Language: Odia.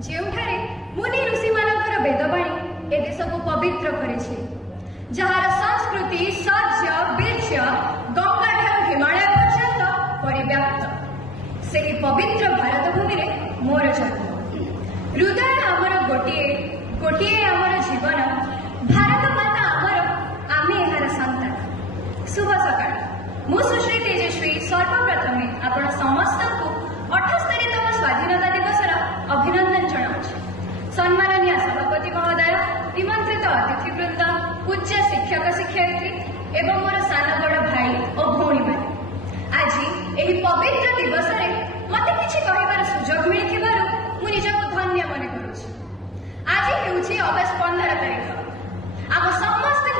ଯେଉଁଠାରେ ମୁନି ଋଷିମାନଙ୍କର ବେଦବାଣୀ ଏ ଦେଶକୁ ପବିତ୍ର କରିଛି, ଯାହାର ସଂସ୍କୃତି ଶୌର୍ଯ୍ୟ ବୀର୍ଯ୍ୟ ଗଙ୍ଗାଠାରୁ ହିମାଳୟ ପର୍ଯ୍ୟନ୍ତ ପରିବ୍ୟାପ୍ତ। ସେହି ପବିତ୍ର ଭାରତ ଭୂମିରେ ମୋର ଜନ୍ମ। ହୃଦୟ ଆମର ଗୋଟିଏ, ଗୋଟିଏ ଆମର ଜୀବନ। ଭାରତ ମାତା ଆମର, ଆମେ ଏହାର ସନ୍ତାନ। ଶୁଭ ସକାଳ। ମୁଁ ସୁଶ୍ରୀ ତେଜସ୍ୱୀ ସର୍ବପ୍ରଥମେ ଆପଣ ସମସ୍ତଙ୍କୁ 78ତମ ସ୍ୱାଧୀନତା ଦିବସର ଅଭିନନ୍ଦନ ଜଣାଉଛି। ସମ୍ମାନନୀୟ ସଭାପତି ମହୋଦୟ, ନିମନ୍ତ୍ରିତ ଅତିଥିବୃନ୍ଦ, ପୂଜ୍ୟ ଶିକ୍ଷକ ଶିକ୍ଷୟିତ୍ରୀ ଏବଂ ମୋର ସାନ ବଡ଼ ଭାଇ ଓ ଭଉଣୀମାନେ, ଆଜି ଏହି ପବିତ୍ର ଦିବସରେ ମୋତେ କିଛି କହିବାର ସୁଯୋଗ ମିଳିଥିବାରୁ ମୁଁ ନିଜକୁ ଧନ୍ୟ ମନେ କରୁଛି। ଆଜି ହେଉଛି ଅଗଷ୍ଟ 15 ତାରିଖ। ଆମ ସମସ୍ତେ